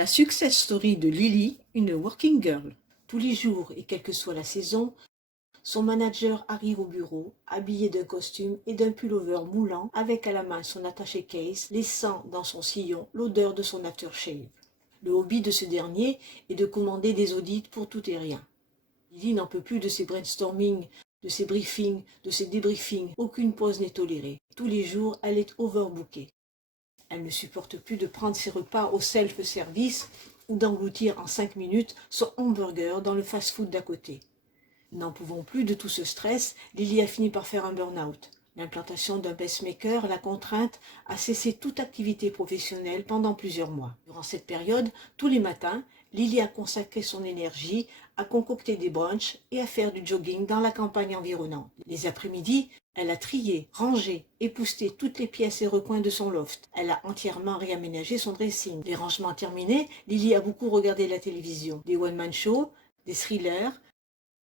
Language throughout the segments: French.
La success story de Lily, une working girl. Tous les jours et quelle que soit la saison, son manager arrive au bureau, habillé d'un costume et d'un pullover moulant, avec à la main son attaché case, laissant dans son sillon l'odeur de son aftershave. Le hobby de ce dernier est de commander des audits pour tout et rien. Lily n'en peut plus de ses brainstorming, de ses briefings, de ses débriefings. Aucune pause n'est tolérée. Tous les jours, elle est overbookée. Elle ne supporte plus de prendre ses repas au self-service ou d'engloutir en 5 minutes son hamburger dans le fast-food d'à côté. N'en pouvant plus de tout ce stress, Lily a fini par faire un burn-out. L'implantation d'un pacemaker l'a contrainte à cesser toute activité professionnelle pendant plusieurs mois. Durant cette période, tous les matins, Lily a consacré son énergie à concocter des brunchs et à faire du jogging dans la campagne environnante. Les après-midi, elle a trié, rangé, épousseté toutes les pièces et recoins de son loft. Elle a entièrement réaménagé son dressing. Les rangements terminés, Lily a beaucoup regardé la télévision. Des one-man shows, des thrillers,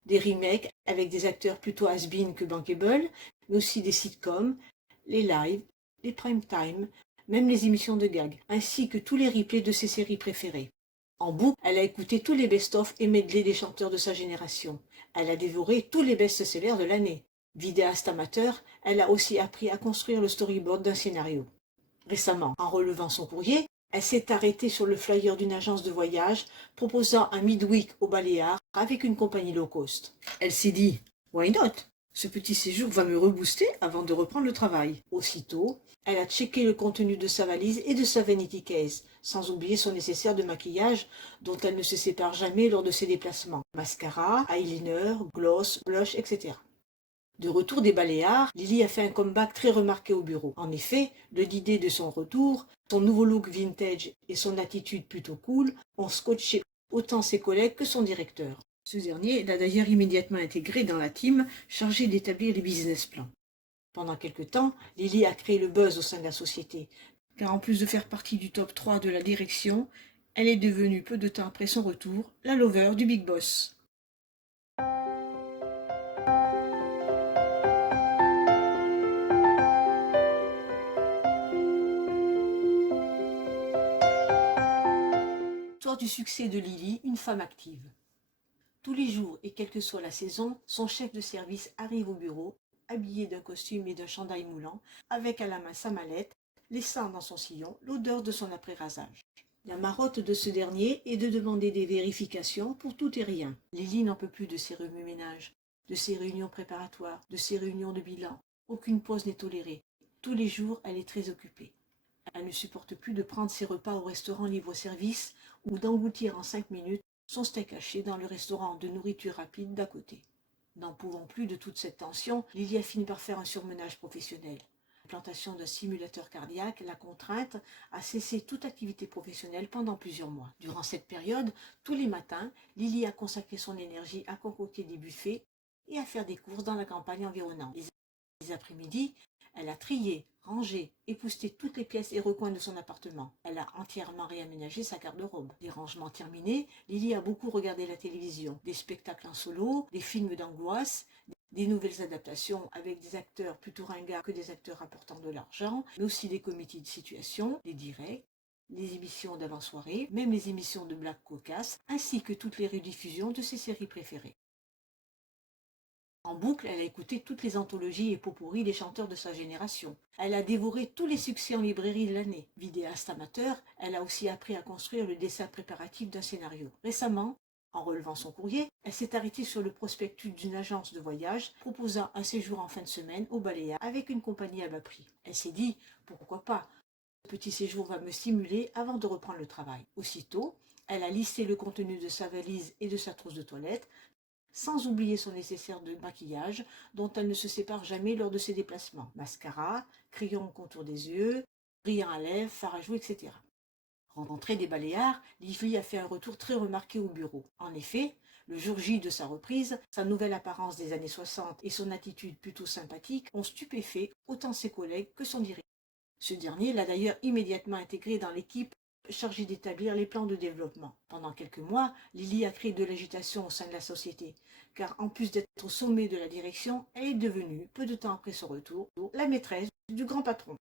des remakes avec des acteurs plutôt has-been que bankable, mais aussi des sitcoms, les lives, les prime time, même les émissions de gag, ainsi que tous les replays de ses séries préférées. En boucle, elle a écouté tous les best-of et medley des chanteurs de sa génération. Elle a dévoré tous les best-sellers de l'année. Vidéaste amateur, elle a aussi appris à construire le storyboard d'un scénario. Récemment, en relevant son courrier, elle s'est arrêtée sur le flyer d'une agence de voyage proposant un midweek aux Baléares avec une compagnie low cost. Elle s'est dit « Why not ? Ce petit séjour va me rebooster avant de reprendre le travail. » Aussitôt, elle a checké le contenu de sa valise et de sa vanity case, sans oublier son nécessaire de maquillage dont elle ne se sépare jamais lors de ses déplacements. Mascara, eyeliner, gloss, blush, etc. De retour des Baléares, Lily a fait un comeback très remarqué au bureau. En effet, l'idée de son retour, son nouveau look vintage et son attitude plutôt cool ont scotché autant ses collègues que son directeur. Ce dernier l'a d'ailleurs immédiatement intégré dans la team chargée d'établir les business plans. Pendant quelque temps, Lily a créé le buzz au sein de la société, car en plus de faire partie du top 3 de la direction, elle est devenue peu de temps après son retour la lover du Big Boss. Histoire du succès de Lily, une femme active. Tous les jours et quelle que soit la saison, son chef de service arrive au bureau, habillé d'un costume et d'un chandail moulant, avec à la main sa mallette, laissant dans son sillon l'odeur de son après-rasage. La marotte de ce dernier est de demander des vérifications pour tout et rien. Lily n'en peut plus de ses remue-ménages, de ses réunions préparatoires, de ses réunions de bilan. Aucune pause n'est tolérée. Tous les jours, elle est très occupée. Elle ne supporte plus de prendre ses repas au restaurant libre-service ou d'engloutir en 5 minutes son steak haché dans le restaurant de nourriture rapide d'à côté. N'en pouvant plus de toute cette tension, Lily a fini par faire un surmenage professionnel. L'implantation d'un simulateur cardiaque l'a contrainte à cesser toute activité professionnelle pendant plusieurs mois. Durant cette période, tous les matins, Lily a consacré son énergie à concocter des buffets et à faire des courses dans la campagne environnante. Les après-midi, elle a trié, rangé, épousseté toutes les pièces et recoins de son appartement. Elle a entièrement réaménagé sa garde-robe. Les rangements terminés, Lily a beaucoup regardé la télévision, des spectacles en solo, des films d'angoisse, des nouvelles adaptations avec des acteurs plutôt ringards que des acteurs apportant de l'argent, mais aussi des comédies de situation, des directs, les émissions d'avant-soirée, même les émissions de blagues cocasses, ainsi que toutes les rediffusions de ses séries préférées. En boucle, elle a écouté toutes les anthologies et pot-pourris des chanteurs de sa génération. Elle a dévoré tous les succès en librairie de l'année. Vidéaste amateur, elle a aussi appris à construire le dessin préparatif d'un scénario. Récemment, en relevant son courrier, elle s'est arrêtée sur le prospectus d'une agence de voyage proposant un séjour en fin de semaine au Baléares avec une compagnie à bas prix. Elle s'est dit, pourquoi pas, ce petit séjour va me stimuler avant de reprendre le travail. Aussitôt, elle a listé le contenu de sa valise et de sa trousse de toilette, sans oublier son nécessaire de maquillage dont elle ne se sépare jamais lors de ses déplacements. Mascara, crayon au contour des yeux, brillant à lèvres, fard à joues, etc. Rentrée des Baléares, Lily a fait un retour très remarqué au bureau. En effet, le jour J de sa reprise, sa nouvelle apparence des années 60 et son attitude plutôt sympathique ont stupéfait autant ses collègues que son directeur. Ce dernier l'a d'ailleurs immédiatement intégré dans l'équipe chargée d'établir les plans de développement. Pendant quelques mois, Lily a créé de l'agitation au sein de la société, car en plus d'être au sommet de la direction, elle est devenue, peu de temps après son retour, la maîtresse du grand patron.